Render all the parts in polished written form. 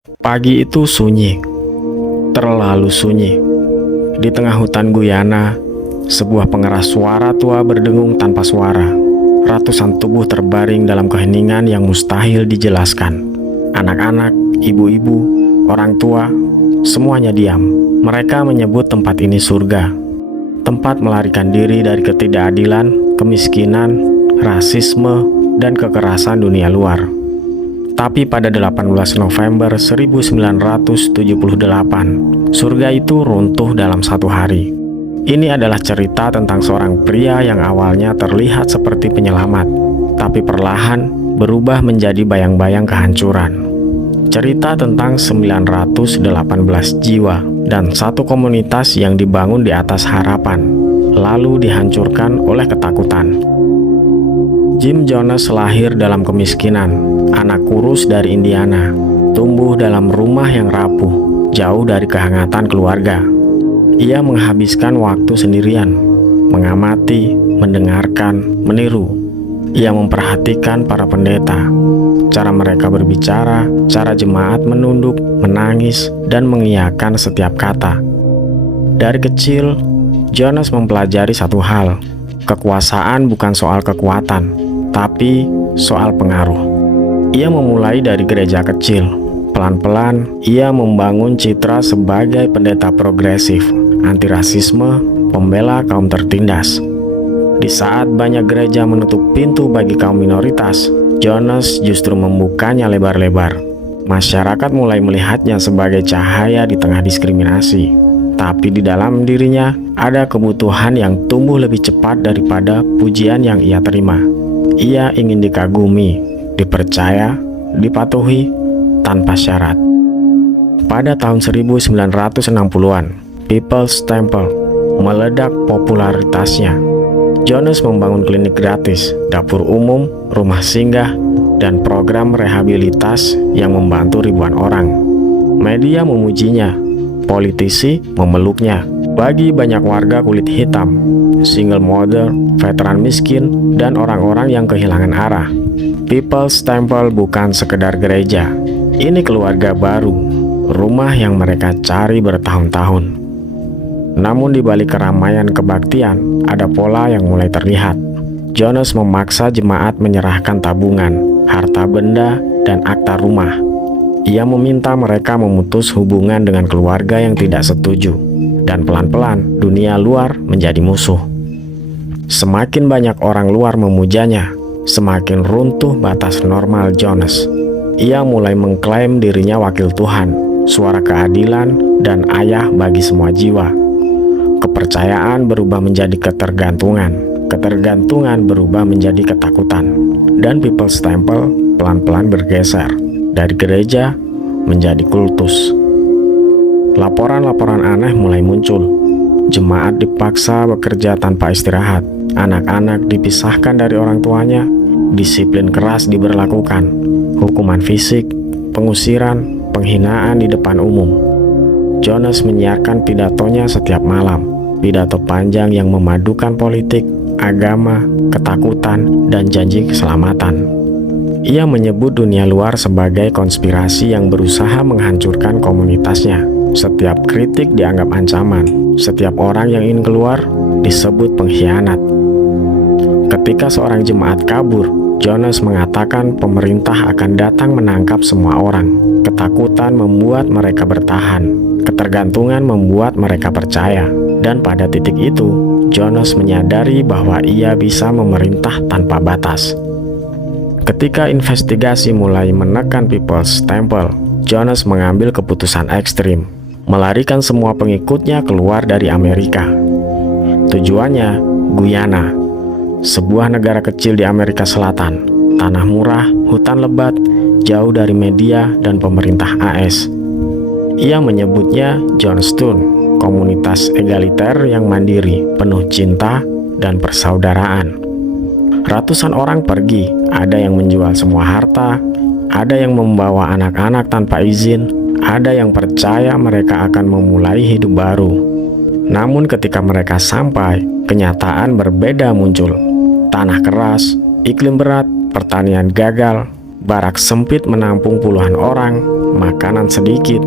Pagi itu sunyi, terlalu sunyi. Di tengah hutan Guyana, sebuah pengeras suara tua berdengung tanpa suara. Ratusan tubuh terbaring dalam keheningan yang mustahil dijelaskan. Anak-anak, ibu-ibu, orang tua, semuanya diam. Mereka menyebut tempat ini surga. Tempat melarikan diri dari ketidakadilan, kemiskinan, rasisme, dan kekerasan dunia luar. Tapi pada 18 November 1978, surga itu runtuh dalam satu hari. Ini adalah cerita tentang seorang pria yang awalnya terlihat seperti penyelamat, tapi perlahan berubah menjadi bayang-bayang kehancuran. Cerita tentang 918 jiwa dan satu komunitas yang dibangun di atas harapan, lalu dihancurkan oleh ketakutan. Jim Jones lahir dalam kemiskinan, anak kurus dari Indiana, tumbuh dalam rumah yang rapuh, jauh dari kehangatan keluarga. Ia menghabiskan waktu sendirian, mengamati, mendengarkan, meniru. Ia memperhatikan para pendeta, cara mereka berbicara, cara jemaat menunduk, menangis, dan mengiyakan setiap kata. Dari kecil, Jones mempelajari satu hal, kekuasaan bukan soal kekuatan, tapi soal pengaruh. Ia memulai dari gereja kecil. Pelan-pelan, ia membangun citra sebagai pendeta progresif, anti rasisme, pembela kaum tertindas. Di saat banyak gereja menutup pintu bagi kaum minoritas, Jones justru membukanya lebar-lebar. Masyarakat mulai melihatnya sebagai cahaya di tengah diskriminasi. Tapi di dalam dirinya ada kebutuhan yang tumbuh lebih cepat daripada pujian yang ia terima. Ia ingin dikagumi, dipercaya, dipatuhi, tanpa syarat. Pada tahun 1960-an, People's Temple meledak popularitasnya. Jones membangun klinik gratis, dapur umum, rumah singgah, dan program rehabilitas yang membantu ribuan orang. Media memujinya, politisi memeluknya. Bagi banyak warga kulit hitam, single mother, veteran miskin, dan orang-orang yang kehilangan arah, People's Temple bukan sekedar gereja. Ini keluarga baru, rumah yang mereka cari bertahun-tahun. Namun di balik keramaian kebaktian, ada pola yang mulai terlihat. Jones memaksa jemaat menyerahkan tabungan, harta benda, dan akta rumah. Ia meminta mereka memutus hubungan dengan keluarga yang tidak setuju. Dan pelan-pelan dunia luar menjadi musuh. Semakin banyak orang luar memujanya, semakin runtuh batas normal Jones. Ia mulai mengklaim dirinya wakil Tuhan, suara keadilan, dan ayah bagi semua jiwa. Kepercayaan berubah menjadi ketergantungan, ketergantungan berubah menjadi ketakutan, dan People's Temple pelan-pelan bergeser dari gereja menjadi kultus. Laporan-laporan aneh mulai muncul. Jemaat dipaksa bekerja tanpa istirahat. Anak-anak dipisahkan dari orang tuanya. Disiplin keras diberlakukan. Hukuman fisik, pengusiran, penghinaan di depan umum. Jones menyiarkan pidatonya setiap malam. Pidato panjang yang memadukan politik, agama, ketakutan, dan janji keselamatan. Ia menyebut dunia luar sebagai konspirasi yang berusaha menghancurkan komunitasnya. Setiap kritik dianggap ancaman. Setiap orang yang ingin keluar disebut pengkhianat. Ketika seorang jemaat kabur, Jones mengatakan pemerintah akan datang menangkap semua orang. Ketakutan membuat mereka bertahan. Ketergantungan membuat mereka percaya. Dan pada titik itu, Jones menyadari bahwa ia bisa memerintah tanpa batas. Ketika investigasi mulai menekan People's Temple, Jones mengambil keputusan ekstrim. Melarikan semua pengikutnya keluar dari Amerika. Tujuannya, Guyana, sebuah negara kecil di Amerika Selatan. Tanah murah, hutan lebat, jauh dari media dan pemerintah AS. Ia menyebutnya Jonestown, komunitas egaliter yang mandiri, penuh cinta dan persaudaraan. Ratusan orang pergi, ada yang menjual semua harta, ada yang membawa anak-anak tanpa izin, ada yang percaya mereka akan memulai hidup baru. Namun ketika mereka sampai, kenyataan berbeda muncul. Tanah keras, iklim berat, pertanian gagal, Barak sempit menampung puluhan orang, makanan sedikit.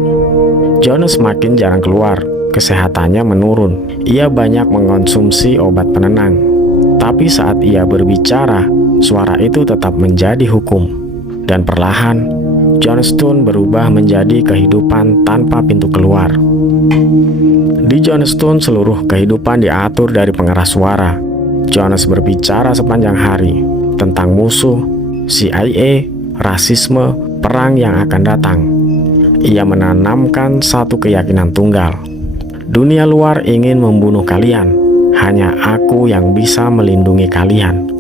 Jonas makin jarang keluar, kesehatannya menurun. Ia banyak mengonsumsi obat penenang. Tapi saat ia berbicara, suara itu tetap menjadi hukum. Dan perlahan, Johnstone berubah menjadi kehidupan tanpa pintu keluar. Di Johnstone, seluruh kehidupan diatur dari pengeras suara. Jonas berbicara sepanjang hari tentang musuh, CIA, rasisme, perang yang akan datang. Ia menanamkan satu keyakinan tunggal. Dunia luar ingin membunuh kalian, hanya aku yang bisa melindungi kalian.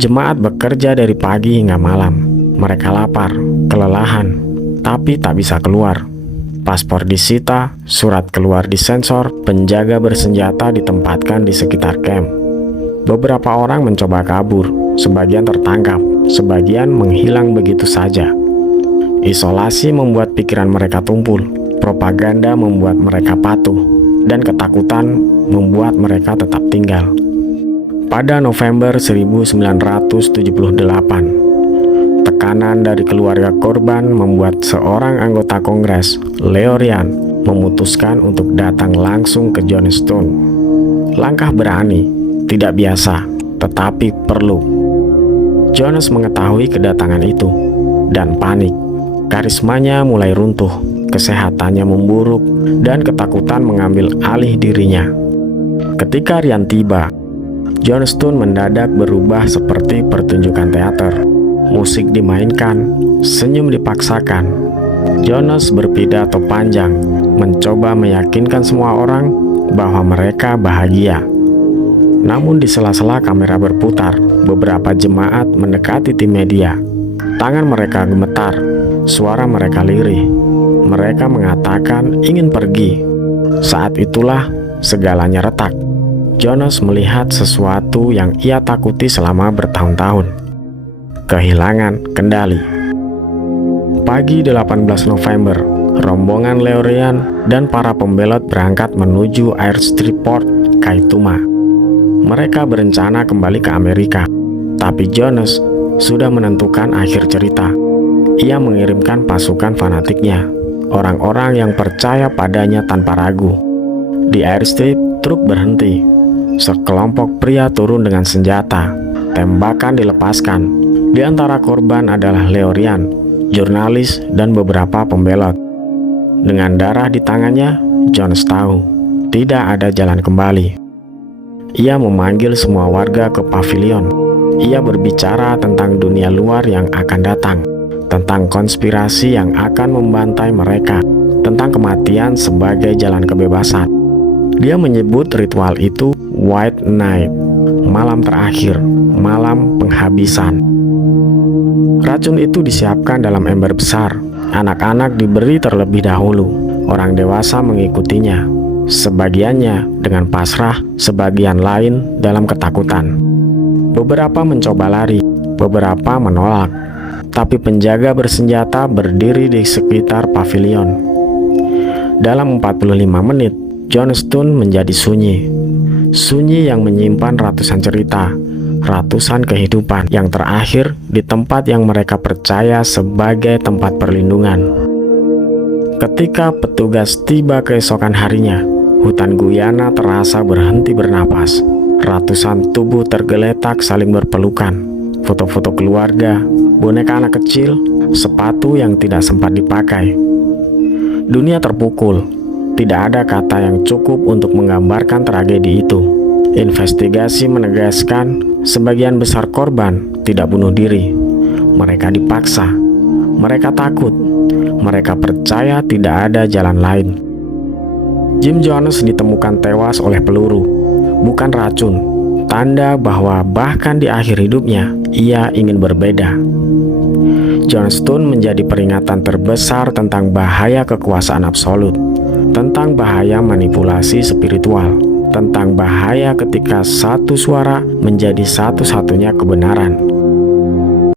Jemaat bekerja dari pagi hingga malam. Mereka lapar, kelelahan, tapi tak bisa keluar. Paspor disita, surat keluar disensor, penjaga bersenjata ditempatkan di sekitar camp. Beberapa orang mencoba kabur, sebagian tertangkap, sebagian menghilang begitu saja. Isolasi membuat pikiran mereka tumpul, propaganda membuat mereka patuh, dan ketakutan membuat mereka tetap tinggal. Pada November 1978, tekanan dari keluarga korban membuat seorang anggota Kongres, Leo Ryan, memutuskan untuk datang langsung ke Johnstone. Langkah berani, tidak biasa, tetapi perlu. Jonas mengetahui kedatangan itu dan panik. Karismanya mulai runtuh, kesehatannya memburuk, dan ketakutan mengambil alih dirinya. Ketika Ryan tiba, Johnstone mendadak berubah seperti pertunjukan teater. Musik dimainkan, senyum dipaksakan. Jonas berpidato panjang, mencoba meyakinkan semua orang bahwa mereka bahagia. Namun di sela-sela kamera berputar, beberapa jemaat mendekati tim media. Tangan mereka gemetar, suara mereka lirih. Mereka mengatakan ingin pergi. Saat itulah segalanya retak. Jonas melihat sesuatu yang ia takuti selama bertahun-tahun. Kehilangan kendali. Pagi 18 November, rombongan Leo Ryan dan para pembelot berangkat menuju Airstrip Port Kaituma. Mereka berencana kembali ke Amerika, tapi Jonas sudah menentukan akhir cerita. Ia mengirimkan pasukan fanatiknya, orang-orang yang percaya padanya tanpa ragu. Di Airstrip, truk berhenti. Sekelompok pria turun dengan senjata. Tembakan dilepaskan. Di antara korban adalah Leo Ryan, jurnalis, dan beberapa pembelot. Dengan darah di tangannya, Jonas tahu tidak ada jalan kembali. Ia memanggil semua warga ke pavilion. Ia berbicara tentang dunia luar yang akan datang, tentang konspirasi yang akan membantai mereka, tentang kematian sebagai jalan kebebasan. Dia menyebut ritual itu White Night, malam terakhir, malam penghabisan. Racun itu disiapkan dalam ember besar. Anak-anak diberi terlebih dahulu. Orang dewasa mengikutinya. Sebagiannya dengan pasrah, sebagian lain dalam ketakutan. Beberapa mencoba lari, beberapa menolak. Tapi penjaga bersenjata berdiri di sekitar pavilion. Dalam 45 menit, Johnstone menjadi sunyi. Sunyi yang menyimpan ratusan cerita, ratusan kehidupan yang terakhir di tempat yang mereka percaya sebagai tempat perlindungan. Ketika petugas tiba keesokan harinya, hutan Guyana terasa berhenti bernapas. Ratusan tubuh tergeletak saling berpelukan. Foto-foto keluarga, boneka anak kecil, sepatu yang tidak sempat dipakai. Dunia terpukul. Tidak ada kata yang cukup untuk menggambarkan tragedi itu. Investigasi menegaskan sebagian besar korban tidak bunuh diri. Mereka dipaksa. Mereka takut. Mereka percaya tidak ada jalan lain. Jim Jones ditemukan tewas oleh peluru, bukan racun. Tanda bahwa bahkan di akhir hidupnya, ia ingin berbeda. Johnstone menjadi peringatan terbesar tentang bahaya kekuasaan absolut, tentang bahaya manipulasi spiritual, tentang bahaya ketika satu suara menjadi satu-satunya kebenaran.